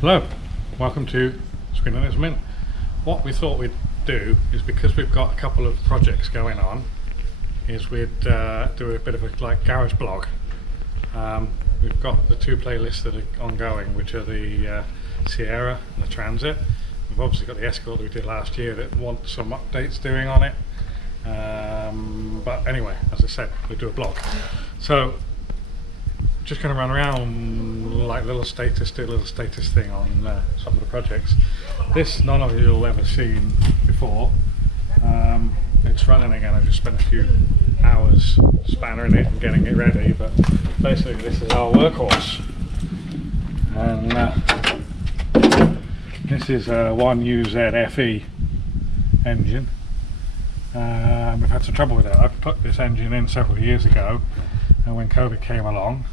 Hello, welcome to Squint and its Mint. What we thought we'd do is, because we've got a couple of projects going on, is we'd do a bit of a garage blog. We've got the two playlists that are ongoing, which are the Sierra and the Transit. We've obviously got the Escort that we did last year that wants some updates doing on it. But anyway, as I said, we do a blog. So just going to run around like do a little status thing on some of the projects. This none of you will ever seen before. It's running again. I just spent a few hours spannering it and getting it ready, but basically this is our workhorse, and this is a 1UZ FE engine. We've had some trouble with it. I put this engine in several years ago, and when COVID came along,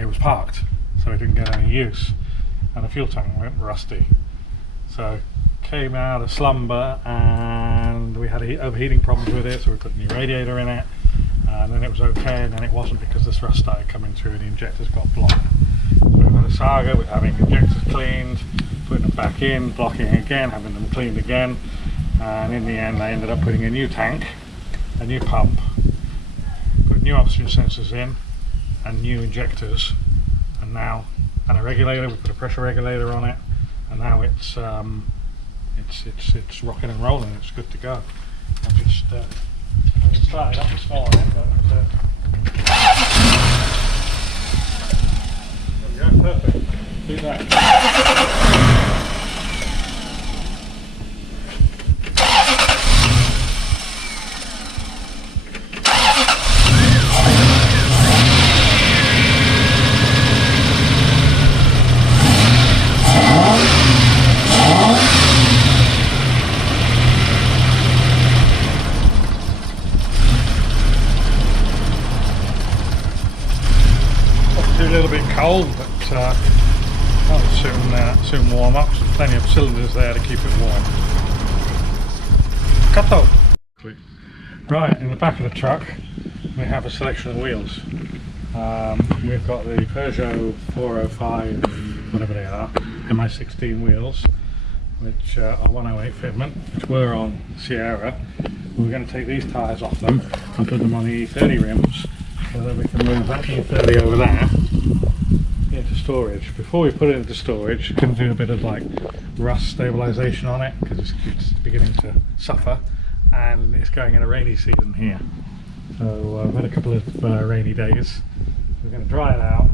it was parked, so it didn't get any use, and the fuel tank went rusty. So came out of slumber, and we had overheating problems with it, so we put a new radiator in it, and then it was okay, and then it wasn't, because this rust started coming through and the injectors got blocked. So we've had a saga with having injectors cleaned, putting them back in, blocking again, having them cleaned again, and in the end I ended up putting a new tank, a new pump, put new oxygen sensors in, and new injectors, and a regulator. We put a pressure regulator on it, and now it's rocking and rolling. It's good to go. I just started up this morning, but there we go, perfect. Do that. A little bit cold, but that'll soon warm up. There's plenty of cylinders there to keep it warm. Cut. Right, in the back of the truck we have a selection of wheels. We've got the Peugeot 405, whatever they are, MI16 wheels, which are 108 fitment, which were on Sierra. We're going to take these tyres off them and put them on the E30 rims, so that we can move that E30 over there into storage. Before we put it into storage, we're going to do a bit of rust stabilisation on it, because it's beginning to suffer, and it's going in a rainy season here. So we've had a couple of rainy days. We're going to dry it out,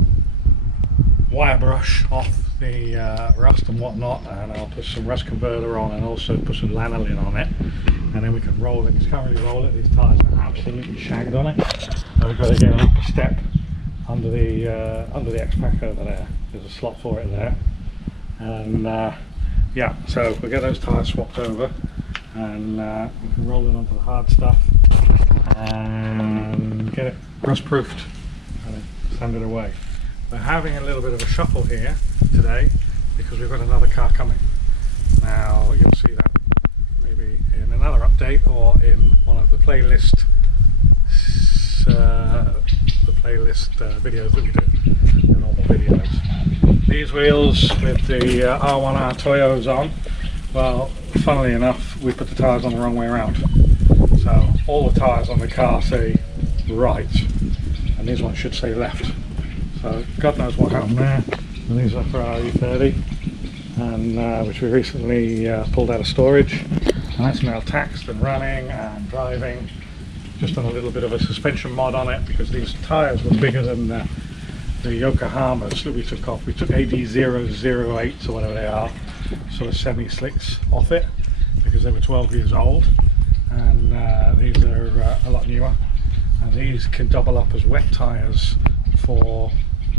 wire brush off the rust and whatnot, and I'll put some rust converter on, and also put some lanolin on it, and then we can roll it. Because can't really roll it, these tyres are absolutely shagged on it. So we've got to get an upper step under the X-Pack over there. There's a slot for it there, and yeah, so we'll get those tyres swapped over, and we can roll it onto the hard stuff and get it rust proofed and then send it away. We're having a little bit of a shuffle here today because we've got another car coming. Now you'll see that maybe in another update or in one of the playlist videos that we do, the normal videos. These wheels with the R1R Toyos on, well, funnily enough, we put the tyres on the wrong way around. So all the tyres on the car say right, and these ones should say left. So God knows what happened there. And these are for our E30, and which we recently pulled out of storage, and that's now taxed and running and driving. Just done a little bit of a suspension mod on it, because these tyres were bigger than the Yokohamas that we took off. We took AD008s or whatever they are, sort of semi-slicks off it, because they were 12 years old, and these are a lot newer, and these can double up as wet tyres for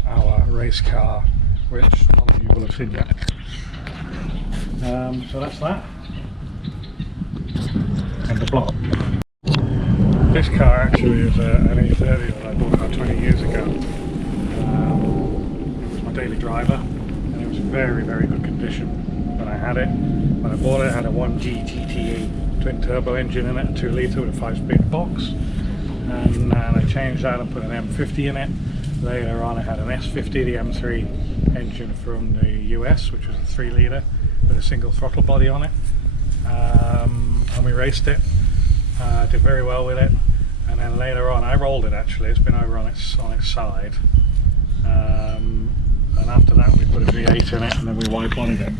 our race car, which none of you will have seen yet. So that's that, and the block. This car actually is an E30 that I bought about 20 years ago. It was my daily driver, and it was in very, very good condition when I had it. When I bought it, it had a 1G GTE twin turbo engine in it, a 2 litre with a 5-speed box, and I changed that and put an M50 in it, Later on, I had an S50, the M3 engine from the US, which was a 3 litre with a single throttle body on it, and we raced it. Did very well with it, and then later on, I rolled it actually. It's been over on its side, and after that, we put a V8 in it, and then we wide bodied it.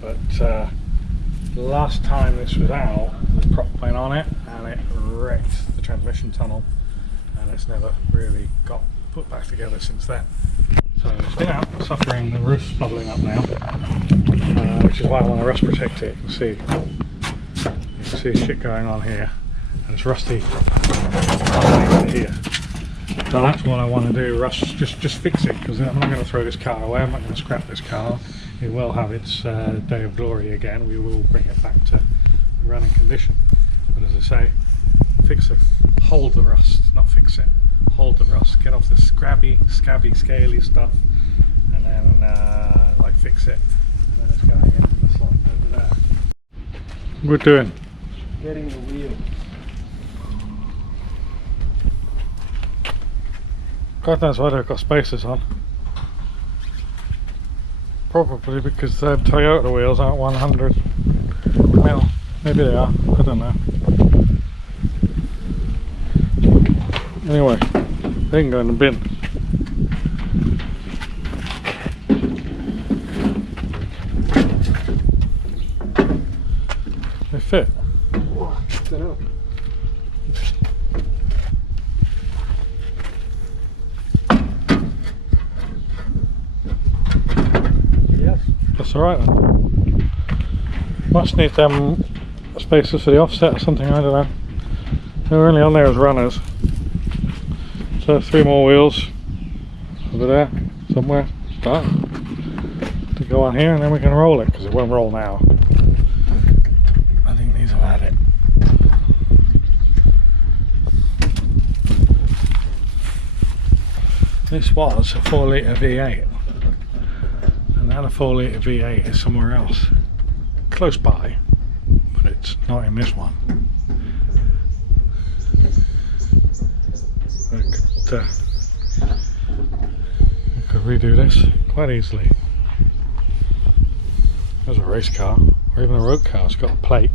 But the last time this was out, the prop went on it, and it wrecked the transmission tunnel, and it's never really got put back together since then. So it's been out, suffering. The roof's bubbling up now, which is why I want to rust protect it. You can see shit going on here, and it's rusty here. So that's what I want to do. Just fix it, because I'm not going to throw this car away. I'm not going to scrap this car. It will have its day of glory again. We will bring it back to running condition. But as I say, fix it, hold the rust, not fix it. Hold the rust, get off the scabby, scaly stuff, and then like fix it, and then it's going in the slot over there. What we're doing? Getting the wheel. God knows why they've got spacers on. Probably because the Toyota wheels aren't 100. Well, maybe they are, I don't know. Anyway, they can go in the bin. They fit. I don't know. Yes. That's alright then. Must need them spacers for the offset or something, I don't know. They were only on there as runners. So 3 more wheels over there somewhere, start to go on here, and then we can roll it, because it won't roll now. I think these have had it. This was a 4 litre V8, and now the 4 litre V8 is somewhere else, close by, but it's not in this one. I could redo this quite easily. There's a race car, or even a road car. It's got a plate.